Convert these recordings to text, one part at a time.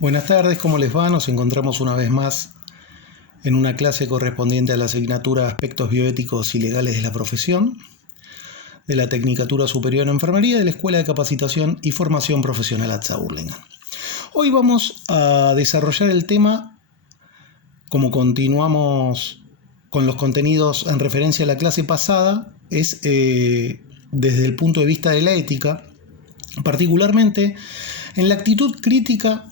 Buenas tardes, ¿cómo les va? Nos encontramos una vez más en una clase correspondiente a la asignatura Aspectos Bioéticos y Legales de la Profesión, de la Tecnicatura Superior en Enfermería de la Escuela de Capacitación y Formación Profesional ATSA Burlingame. Hoy vamos a desarrollar el tema, como continuamos con los contenidos en referencia a la clase pasada, es desde el punto de vista de la ética, particularmente en la actitud crítica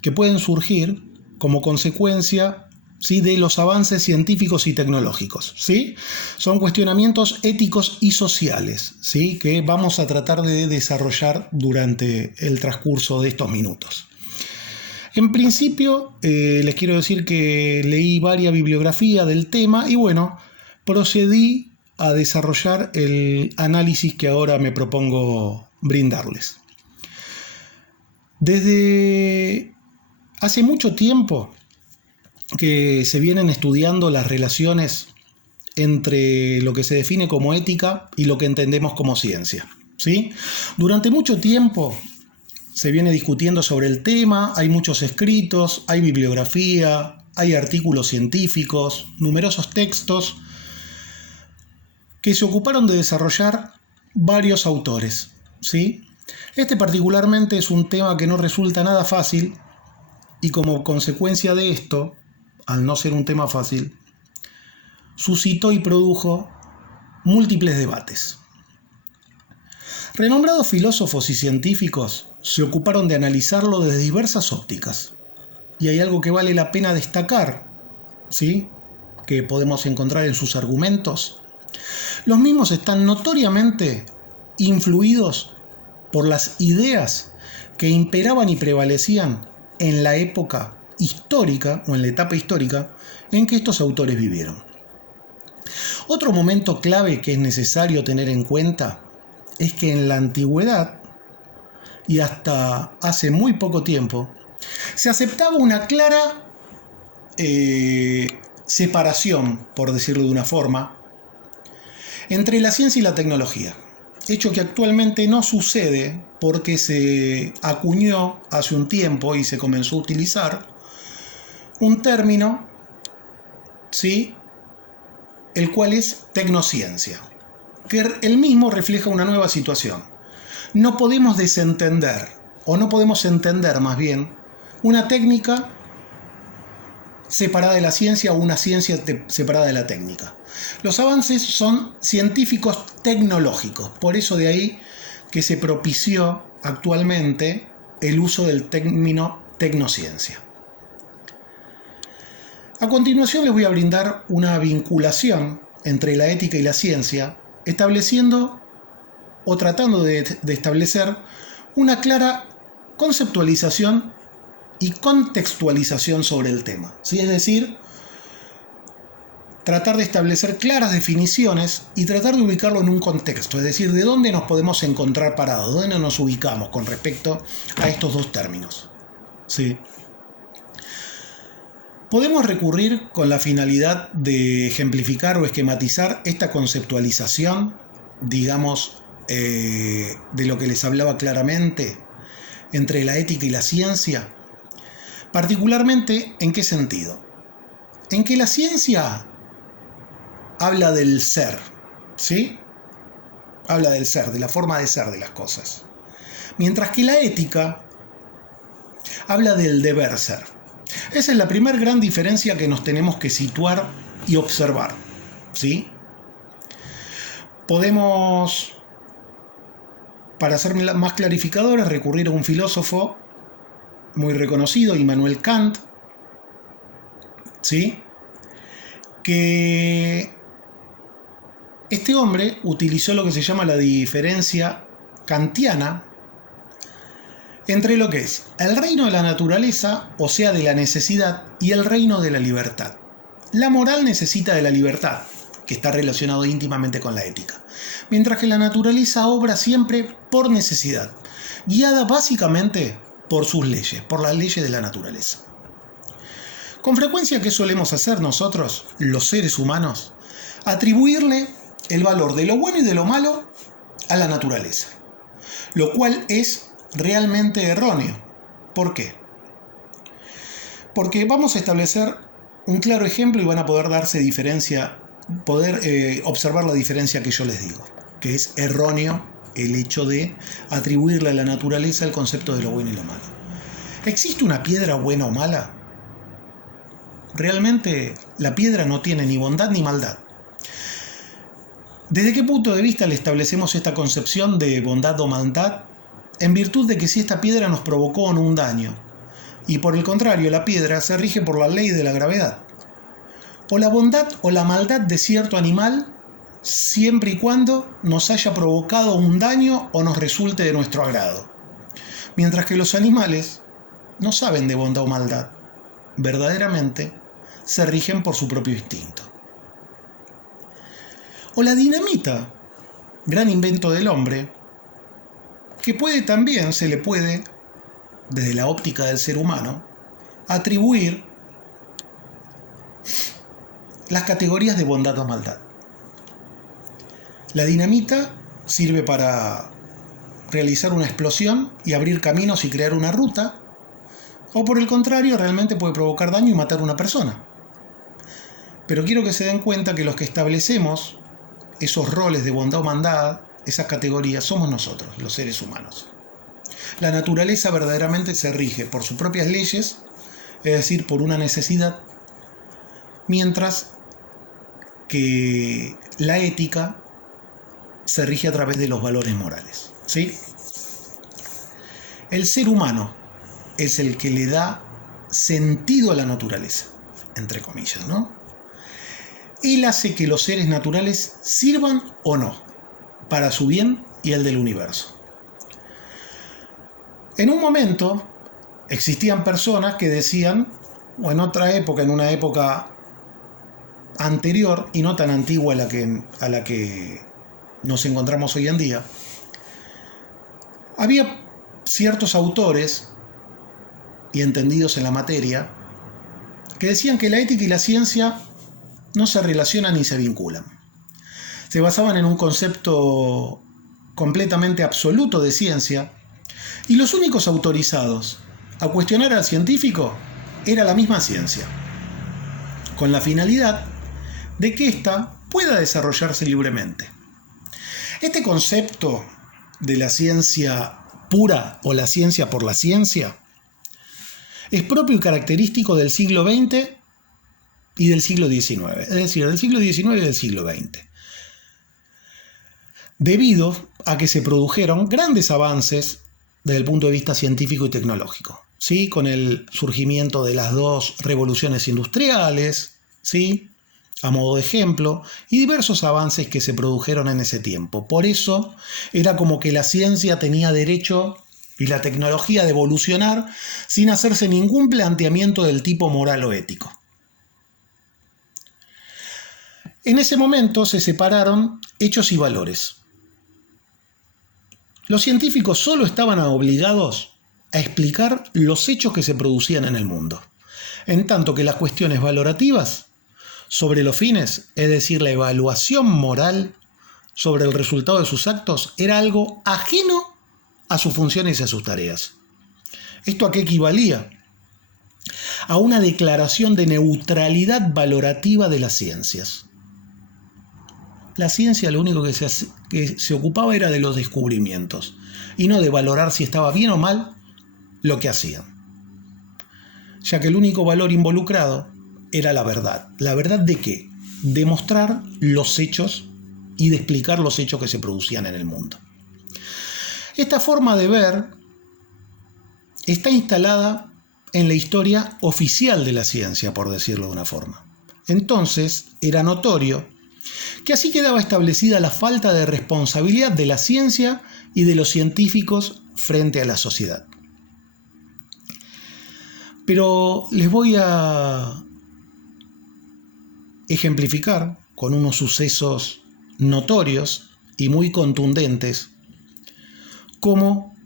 que pueden surgir como consecuencia, ¿sí?, de los avances científicos y tecnológicos, ¿sí? Son cuestionamientos éticos y sociales, ¿sí?, que vamos a tratar de desarrollar durante el transcurso de estos minutos. En principio, les quiero decir que leí varias bibliografías del tema y bueno, procedí a desarrollar el análisis que ahora me propongo brindarles. Desde hace mucho tiempo que se vienen estudiando las relaciones entre lo que se define como ética y lo que entendemos como ciencia, ¿sí? Durante mucho tiempo se viene discutiendo sobre el tema, hay muchos escritos, hay bibliografía, hay artículos científicos, numerosos textos que se ocuparon de desarrollar varios autores, ¿sí? Este particularmente es un tema que no resulta nada fácil y como consecuencia de esto, al no ser un tema fácil, suscitó y produjo múltiples debates. Renombrados filósofos y científicos se ocuparon de analizarlo desde diversas ópticas. Y hay algo que vale la pena destacar, ¿sí?, que podemos encontrar en sus argumentos. Los mismos están notoriamente influidos por las ideas que imperaban y prevalecían en la época histórica o en la etapa histórica en que estos autores vivieron. Otro momento clave que es necesario tener en cuenta es que en la antigüedad y hasta hace muy poco tiempo se aceptaba una clara separación, por decirlo de una forma, entre la ciencia y la tecnología. Hecho que actualmente no sucede porque se acuñó hace un tiempo y se comenzó a utilizar un término, ¿sí?, el cual es tecnociencia, que el mismo refleja una nueva situación. No podemos desentender, o no podemos entender más bien, una técnica separada de la ciencia o una ciencia separada de la técnica. Los avances son científicos tecnológicos, por eso de ahí que se propició actualmente el uso del término tecnociencia. A continuación les voy a brindar una vinculación entre la ética y la ciencia, estableciendo o tratando de establecer una clara conceptualización y contextualización sobre el tema, ¿sí? Es decir, tratar de establecer claras definiciones y tratar de ubicarlo en un contexto, es decir, de dónde nos podemos encontrar parados, dónde nos ubicamos con respecto a estos dos términos, ¿sí? Podemos recurrir con la finalidad de ejemplificar o esquematizar esta conceptualización, digamos, de lo que les hablaba claramente, entre la ética y la ciencia. Particularmente, ¿en qué sentido? En que la ciencia habla del ser, ¿sí? Habla del ser, de la forma de ser de las cosas. Mientras que la ética habla del deber ser. Esa es la primera gran diferencia que nos tenemos que situar y observar, ¿sí? Podemos, para ser más clarificadores, recurrir a un filósofo muy reconocido, Immanuel Kant, ¿sí?, que este hombre utilizó lo que se llama la diferencia kantiana entre lo que es el reino de la naturaleza, o sea, de la necesidad, y el reino de la libertad. La moral necesita de la libertad, que está relacionado íntimamente con la ética, mientras que la naturaleza obra siempre por necesidad, guiada básicamente por sus leyes, por las leyes de la naturaleza. Con frecuencia, ¿qué solemos hacer nosotros, los seres humanos? Atribuirle el valor de lo bueno y de lo malo a la naturaleza, lo cual es realmente erróneo. ¿Por qué? Porque vamos a establecer un claro ejemplo y van a poder observar la diferencia que yo les digo, que es erróneo el hecho de atribuirle a la naturaleza el concepto de lo bueno y lo malo. ¿Existe una piedra buena o mala? Realmente la piedra no tiene ni bondad ni maldad. ¿Desde qué punto de vista le establecemos esta concepción de bondad o maldad? En virtud de que si esta piedra nos provocó o no un daño. Y por el contrario, la piedra se rige por la ley de la gravedad. O la bondad o la maldad de cierto animal, siempre y cuando nos haya provocado un daño o nos resulte de nuestro agrado. Mientras que los animales no saben de bondad o maldad. Verdaderamente se rigen por su propio instinto. O la dinamita, gran invento del hombre, que se le puede, desde la óptica del ser humano, atribuir las categorías de bondad o maldad. La dinamita sirve para realizar una explosión y abrir caminos y crear una ruta, o por el contrario, realmente puede provocar daño y matar a una persona. Pero quiero que se den cuenta que los que establecemos esos roles de bondad o maldad, esas categorías, somos nosotros, los seres humanos. La naturaleza verdaderamente se rige por sus propias leyes, es decir, por una necesidad, mientras que la ética se rige a través de los valores morales. ¿Sí? El ser humano es el que le da sentido a la naturaleza, entre comillas, ¿no? Él hace que los seres naturales sirvan o no, para su bien y el del universo. En un momento existían personas que decían, o en otra época, en una época anterior y no tan antigua a la que nos encontramos hoy en día, había ciertos autores y entendidos en la materia que decían que la ética y la ciencia no se relacionan ni se vinculan. Se basaban en un concepto completamente absoluto de ciencia y los únicos autorizados a cuestionar al científico era la misma ciencia, con la finalidad de que ésta pueda desarrollarse libremente. Este concepto de la ciencia pura o la ciencia por la ciencia es propio y característico del siglo XX y del siglo XIX, es decir, del siglo XIX y del siglo XX, debido a que se produjeron grandes avances desde el punto de vista científico y tecnológico, ¿sí? Con el surgimiento de las dos revoluciones industriales, ¿sí? A modo de ejemplo, y diversos avances que se produjeron en ese tiempo. Por eso era como que la ciencia tenía derecho y la tecnología de evolucionar sin hacerse ningún planteamiento del tipo moral o ético. En ese momento se separaron hechos y valores. Los científicos solo estaban obligados a explicar los hechos que se producían en el mundo, en tanto que las cuestiones valorativas sobre los fines, es decir, la evaluación moral sobre el resultado de sus actos, era algo ajeno a sus funciones y a sus tareas. ¿Esto a qué equivalía? A una declaración de neutralidad valorativa de las ciencias. La ciencia lo único que se ocupaba era de los descubrimientos y no de valorar si estaba bien o mal lo que hacían, ya que el único valor involucrado era la verdad. ¿La verdad de qué? De mostrar los hechos y de explicar los hechos que se producían en el mundo. Esta forma de ver está instalada en la historia oficial de la ciencia, por decirlo de una forma. Entonces, era notorio que así quedaba establecida la falta de responsabilidad de la ciencia y de los científicos frente a la sociedad. Pero les voy a ejemplificar con unos sucesos notorios y muy contundentes cómo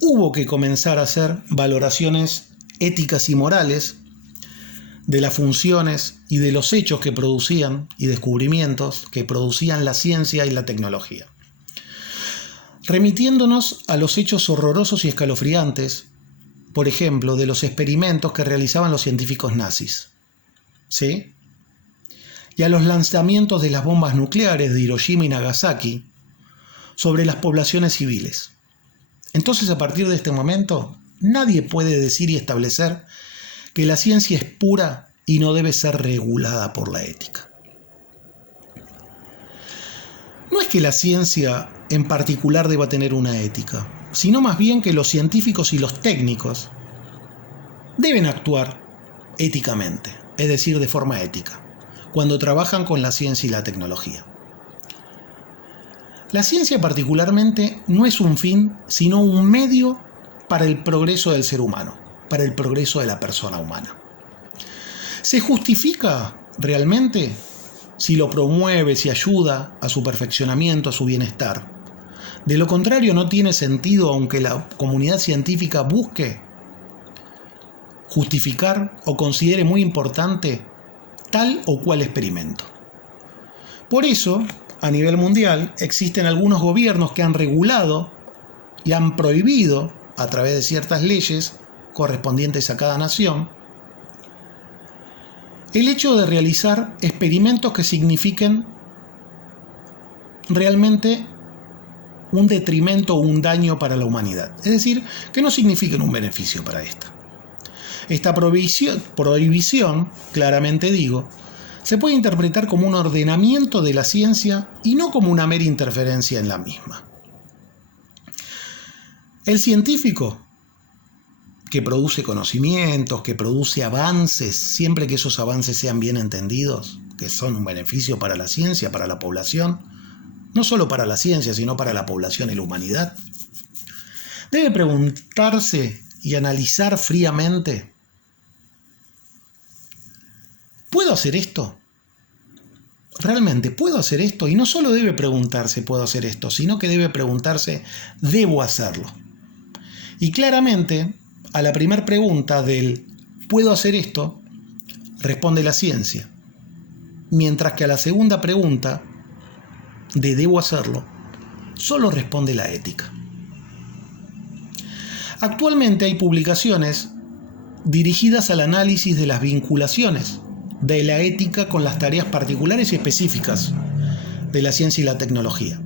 hubo que comenzar a hacer valoraciones éticas y morales de las funciones y de los hechos que producían y descubrimientos que producían la ciencia y la tecnología. Remitiéndonos a los hechos horrorosos y escalofriantes, por ejemplo, de los experimentos que realizaban los científicos nazis, ¿sí? Y a los lanzamientos de las bombas nucleares de Hiroshima y Nagasaki sobre las poblaciones civiles. Entonces, a partir de este momento, nadie puede decir y establecer que la ciencia es pura y no debe ser regulada por la ética. No es que la ciencia en particular deba tener una ética, sino más bien que los científicos y los técnicos deben actuar éticamente, es decir, de forma ética, cuando trabajan con la ciencia y la tecnología. La ciencia particularmente no es un fin, sino un medio para el progreso del ser humano, para el progreso de la persona humana. ¿Se justifica realmente si lo promueve, si ayuda a su perfeccionamiento, a su bienestar? De lo contrario, no tiene sentido, aunque la comunidad científica busque justificar o considere muy importante tal o cual experimento. Por eso, a nivel mundial, existen algunos gobiernos que han regulado y han prohibido, a través de ciertas leyes correspondientes a cada nación, el hecho de realizar experimentos que signifiquen realmente un detrimento o un daño para la humanidad. Es decir, que no signifiquen un beneficio para esta. Esta prohibición, claramente digo, se puede interpretar como un ordenamiento de la ciencia y no como una mera interferencia en la misma. El científico, que produce conocimientos, que produce avances, siempre que esos avances sean bien entendidos, que son un beneficio para la ciencia, para la población, no solo para la ciencia, sino para la población y la humanidad, debe preguntarse y analizar fríamente: ¿puedo hacer esto? ¿Realmente puedo hacer esto? Y no solo debe preguntarse ¿puedo hacer esto?, sino que debe preguntarse ¿debo hacerlo? Y claramente, a la primera pregunta del ¿puedo hacer esto?, responde la ciencia, mientras que a la segunda pregunta de ¿debo hacerlo?, solo responde la ética. Actualmente hay publicaciones dirigidas al análisis de las vinculaciones de la ética con las tareas particulares y específicas de la ciencia y la tecnología,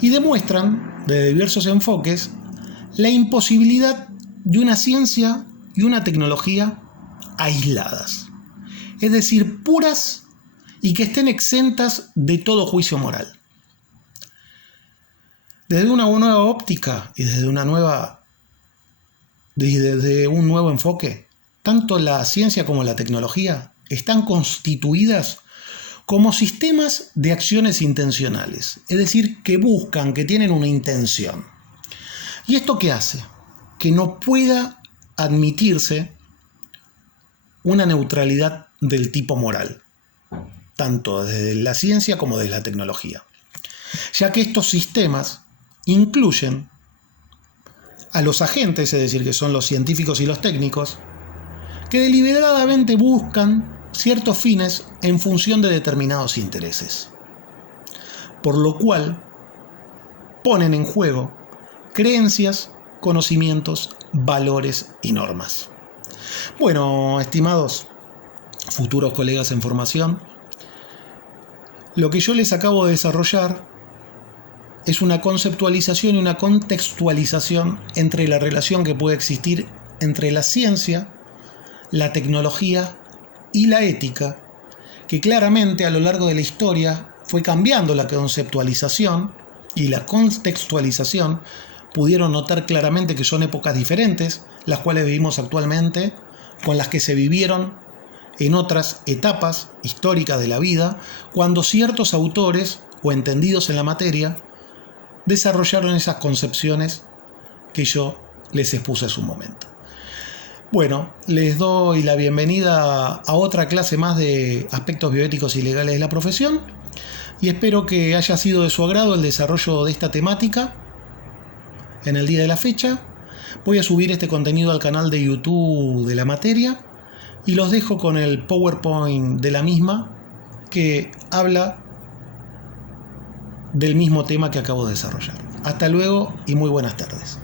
y demuestran, de diversos enfoques, la imposibilidad de una ciencia y una tecnología aisladas, es decir, puras y que estén exentas de todo juicio moral. Desde una nueva óptica y desde un nuevo enfoque, tanto la ciencia como la tecnología están constituidas como sistemas de acciones intencionales, es decir, que buscan, que tienen una intención. ¿Y esto qué hace? Que no pueda admitirse una neutralidad del tipo moral, tanto desde la ciencia como desde la tecnología, ya que estos sistemas incluyen a los agentes, es decir, que son los científicos y los técnicos, que deliberadamente buscan ciertos fines en función de determinados intereses, por lo cual ponen en juego creencias, conocimientos, valores y normas. Bueno, estimados futuros colegas en formación, lo que yo les acabo de desarrollar es una conceptualización y una contextualización entre la relación que puede existir entre la ciencia, la tecnología y la ética, que claramente a lo largo de la historia fue cambiando la conceptualización y la contextualización. Pudieron notar claramente que son épocas diferentes, las cuales vivimos actualmente, con las que se vivieron en otras etapas históricas de la vida, cuando ciertos autores o entendidos en la materia desarrollaron esas concepciones que yo les expuse hace un momento. Bueno, les doy la bienvenida a otra clase más de aspectos bioéticos y legales de la profesión y espero que haya sido de su agrado el desarrollo de esta temática en el día de la fecha. Voy a subir este contenido al canal de YouTube de la materia y los dejo con el PowerPoint de la misma, que habla del mismo tema que acabo de desarrollar. Hasta luego y muy buenas tardes.